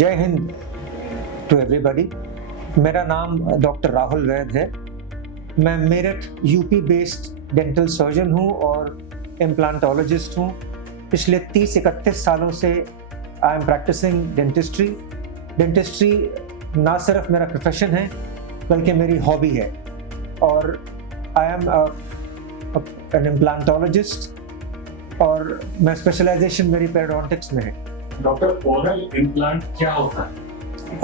जय Hind to everybody. मेरा नाम डॉक्टर राहुल वैद है। मैं Meerut UP based dental surgeon हूँ और इम्प्लांटोलॉजिस्ट हूँ। पिछले 30-31 सालों से I am practising dentistry. Dentistry ना सिर्फ मेरा प्रोफेशन है बल्कि मेरी हॉबी है और आई एम एन इम्प्लांटोलॉजिस्ट और मैं स्पेशलाइजेशन मेरी पेरियोडोंटिक्स में है। डॉक्टर, ओरल इम्प्लांट क्या होता है?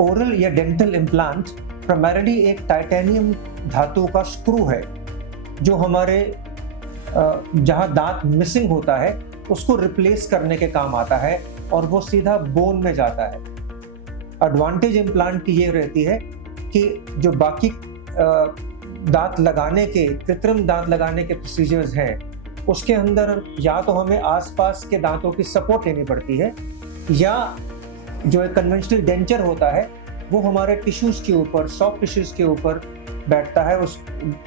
ओरल या डेंटल इम्प्लांट प्राइमरीली एक टाइटेनियम धातु का स्क्रू है जो हमारे जहाँ दांत मिसिंग होता है उसको रिप्लेस करने के काम आता है और वो सीधा बोन में जाता है। एडवांटेज इम्प्लांट की ये रहती है कि जो बाकी दांत लगाने के कृत्रिम दांत लगाने के प्रोसीजर्स हैं उसके अंदर या तो हमें आसपास के दांतों की सपोर्ट लेनी पड़ती है या जो एक कन्वेंशनल डेंचर होता है वो हमारे टिश्यूज के ऊपर, सॉफ्ट टिश्यूज के ऊपर बैठता है, उस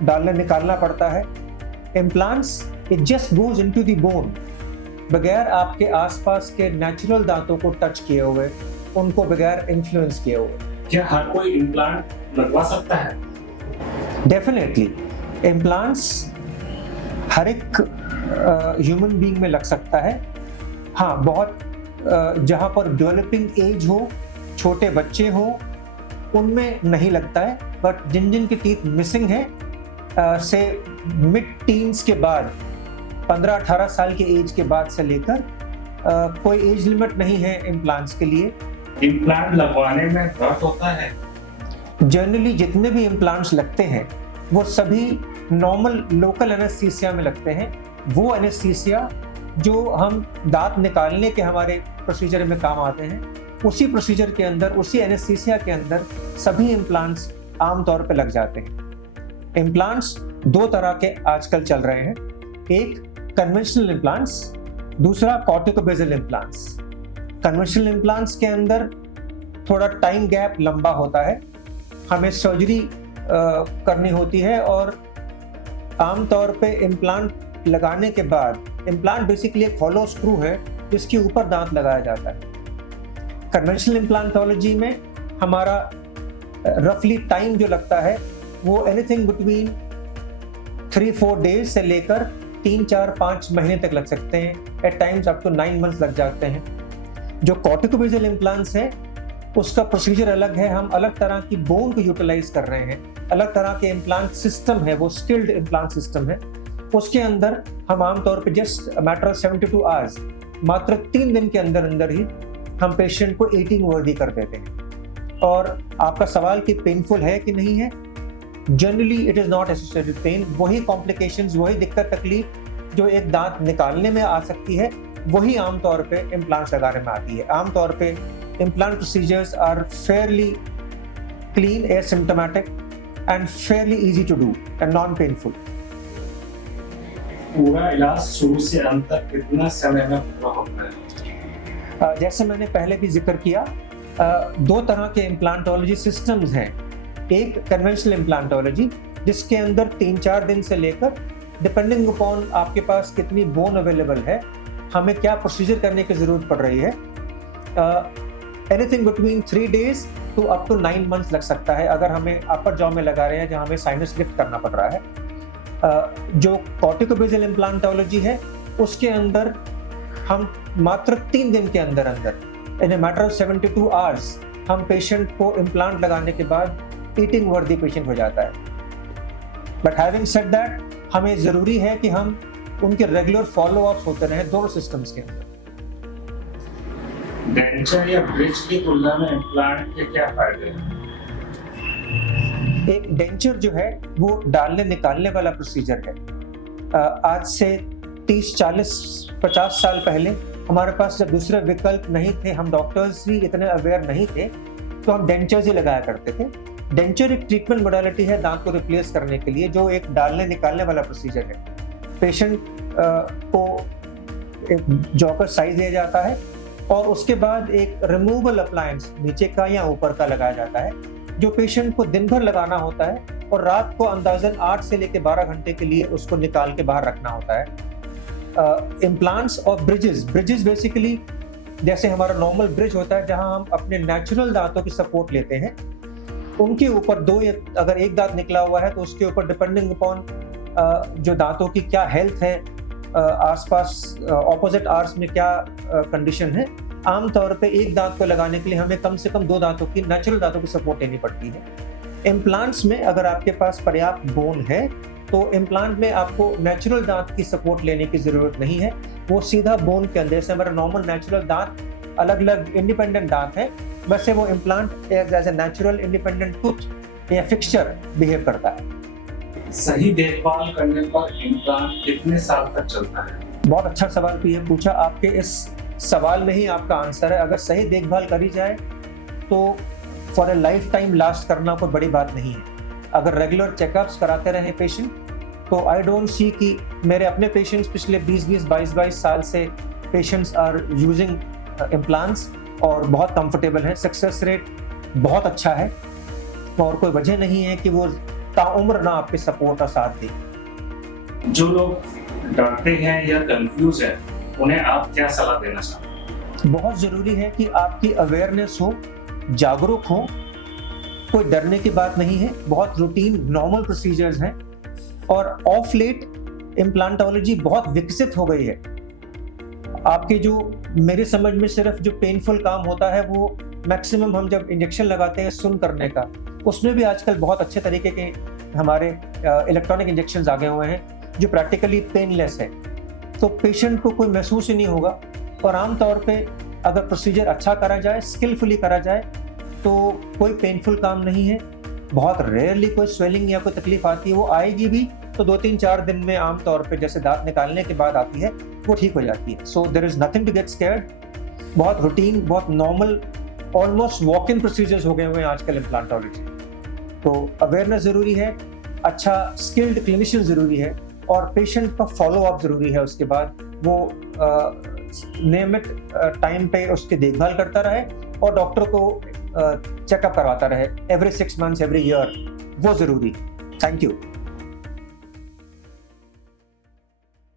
डालने निकालना पड़ता है। Implants it just goes into the bone बगैर आपके आसपास के नेचुरल दांतों को टच किए हुए, उनको बगैर इन्फ्लुएंस किए हुए। क्या हर कोई इम्प्लांट लगवा सकता है? डेफिनेटली इम्प्लांट्स हर एक ह्यूमन बीइंग में लग सकता है। हाँ, बहुत जहाँ पर डेवलपिंग एज हो, छोटे बच्चे हो, उनमें नहीं लगता है। बट जिन जिन की टीथ मिसिंग है से मिड टीन्स के बाद 15-18 साल के एज के बाद से लेकर कोई एज लिमिट नहीं है इम्प्लांट्स के लिए। इम्प्लांट लगवाने में दर्द होता है? जनरली जितने भी इम्प्लांट्स लगते हैं वो सभी नॉर्मल लोकल एनेस्थीसिया में लगते हैं। वो एनेस्थीसिया जो हम दांत निकालने के हमारे प्रोसीजर में काम आते हैं, उसी प्रोसीजर के अंदर, उसी एनेस्थीसिया के अंदर सभी इम्प्लांट्स आमतौर पे लग जाते हैं। इम्प्लांट्स दो तरह के आजकल चल रहे हैं, एक कन्वेंशनल इम्प्लांट्स, दूसरा कॉर्टिकोबेजल इम्प्लांट्स। कन्वेंशनल इम्प्लांट्स के अंदर थोड़ा टाइम गैप लंबा होता है, हमें सर्जरी करनी होती है और आमतौर पे इम्प्लांट लगाने के बाद, इम्प्लांट बेसिकली एक हॉलो स्क्रू है जिसके ऊपर दांत लगाया जाता है। कन्वेंशनल इम्प्लांटोलॉजी में हमारा रफली टाइम जो लगता है वो एनीथिंग बिटवीन 3-4 डेज से लेकर 3-4-5 महीने तक लग सकते हैं। At times up to 9 months लग जाते हैं। जो कॉर्टिकोबेजल इम्प्लांट्स है उसका प्रोसीजर अलग है। हम अलग तरह की बोन को यूटिलाइज कर रहे हैं, अलग तरह के इम्प्लांट सिस्टम है, वो स्किल्ड इम्प्लांट सिस्टम है। उसके अंदर हम आमतौर पे जस्ट मैटर ऑफ 72 आवर्स, मात्र 3 दिन के अंदर अंदर ही हम पेशेंट को ईटिंग वर्दी कर देते हैं। और आपका सवाल कि पेनफुल है कि नहीं है, generally it is not associated pain. वही कॉम्प्लिकेशंस, वही दिक्कत तकलीफ जो एक दांत निकालने में आ सकती है वही आमतौर पे इम्प्लांट्स लगाने में आती है। आमतौर पे implant procedures are fairly clean, asymptomatic and fairly easy to do and non painful. पूरा इलाज शुरू से अंत तक कितना समय में पूरा होता है? जैसे मैंने पहले भी जिक्र किया, दो तरह के इम्प्लांटोलॉजी सिस्टम्स हैं। एक कन्वेंशनल इम्प्लांटोलॉजी जिसके अंदर 3-4 दिन से लेकर, डिपेंडिंग अपॉन आपके पास कितनी बोन अवेलेबल है, हमें क्या प्रोसीजर करने की जरूरत पड़ रही है, anything between 3 days to up to 9 months लग सकता है अगर हमें अपर जॉ में लगा रहे हैं जहाँ हमें साइनस लिफ्ट करना पड़ रहा है। जो कॉर्टिकोबेजल इम्प्लांटोलॉजी है उसके अंदर हम मात्र 3 दिन के अंदर अंदर इन ए मैटर ऑफ 72 आवर्स हम पेशेंट को इम्प्लांट लगाने के बाद ईटिंग वर्दी पेशेंट हो जाता है। बट हैविंग सेड दैट, हमें ज़रूरी है कि हम उनके रेगुलर फॉलो अप्स होते रहें दोनों सिस्टम्स के अंदर। डेंचर या ब्रिज की तुलना में इम्प्लांट के क्या फायदे हैं? एक डेंचर जो है वो डालने निकालने वाला प्रोसीजर है। आज से 30-40-50 साल पहले हमारे पास जब दूसरे विकल्प नहीं थे, हम डॉक्टर्स भी इतने अवेयर नहीं थे, तो हम डेंचर्स ही लगाया करते थे। डेंचर एक ट्रीटमेंट मोडालिटी है दांत को रिप्लेस करने के लिए, जो एक डालने निकालने वाला प्रोसीजर है। पेशेंट को एक जॉ का साइज दिया जाता है और उसके बाद एक रिमूवेबल अप्लायंस नीचे का या ऊपर का लगाया जाता है जो पेशेंट को दिन भर लगाना होता है और रात को अंदाजन 8 से लेकर 12 घंटे के लिए उसको निकाल के बाहर रखना होता है। इम्प्लांट्स और ब्रिजेस बेसिकली जैसे हमारा नॉर्मल ब्रिज होता है जहां हम अपने नेचुरल दांतों की सपोर्ट लेते हैं, उनके ऊपर अगर एक दांत निकला हुआ है तो उसके ऊपर डिपेंडिंग अपॉन जो दांतों की क्या हेल्थ है, आसपास ऑपोजिट आर्स में क्या कंडीशन है, आमतौर पे एक दांत को लगाने के लिए हमें कम से कम 2 दांतों की, नेचुरल दांतों की सपोर्ट लेनी पड़ती है। इम्प्लांट्स में अगर आपके पास पर्याप्त बोन है तो इम्प्लांट में आपको नेचुरल दांत की सपोर्ट लेने की ज़रूरत नहीं है, वो सीधा बोन के अंदर से हमारा नॉर्मल नेचुरल दांत अलग अलग इंडिपेंडेंट दांत है, वैसे वो implant as a natural independent tooth या फिक्सचर बिहेव करता है। सही देखभाल करने पर इम्प्लांट कितने साल तक चलता है? बहुत अच्छा सवाल पूछा। आपके इस सवाल में ही आपका आंसर है। अगर सही देखभाल करी जाए तो for a life time last करना कोई बड़ी बात नहीं है। अगर रेगुलर चेकअप्स कराते रहे पेशेंट तो आई डोंट सी कि मेरे अपने पेशेंट्स पिछले 20-20, 22-22 साल से पेशेंट्स आर यूजिंग इम्प्लांट्स और बहुत कंफर्टेबल है, सक्सेस रेट बहुत अच्छा है और कोई वजह नहीं है कि वो ताउम्र ना आपके सपोर्ट और साथ दे। जो लोग डरते हैं या कंफ्यूज हैं, उन्हें आप क्या सलाह देना चाहते हैं? बहुत ज़रूरी है कि आपकी अवेयरनेस हो, जागरूक हो, कोई डरने की बात नहीं है। बहुत रूटीन नॉर्मल प्रोसीजर्स हैं और ऑफ लेट इम्प्लांटोलॉजी बहुत विकसित हो गई है। आपके जो मेरे समझ में सिर्फ जो पेनफुल काम होता है वो मैक्सिमम हम जब इंजेक्शन लगाते हैं सुन करने का, उसमें भी आजकल बहुत अच्छे तरीके के हमारे इलेक्ट्रॉनिक इंजेक्शंस आ गए हुए हैं जो प्रैक्टिकली पेनलेस है, तो पेशेंट को कोई महसूस ही नहीं होगा। और आमतौर पे अगर प्रोसीजर अच्छा करा जाए, स्किलफुली करा जाए, तो कोई पेनफुल काम नहीं है। बहुत रेयरली कोई स्वेलिंग या कोई तकलीफ आती है, वो आएगी भी तो 2-3-4 दिन में आमतौर पे जैसे दांत निकालने के बाद आती है, वो ठीक हो जाती है। So there is nothing to get scared. बहुत रूटीन, बहुत normal, almost walk in procedures हो गए हुए हैं आजकल इम्प्लांटोलॉजी। तो अवेयरनेस ज़रूरी है, अच्छा स्किल्ड क्लिनिशियन ज़रूरी है और पेशेंट का फॉलो अप ज़रूरी है। उसके बाद वो नियमित टाइम पे उसकी देखभाल करता रहे और डॉक्टर को चेकअप करवाता रहे एवरी 6 months, एवरी ईयर, वो ज़रूरी। Thank you.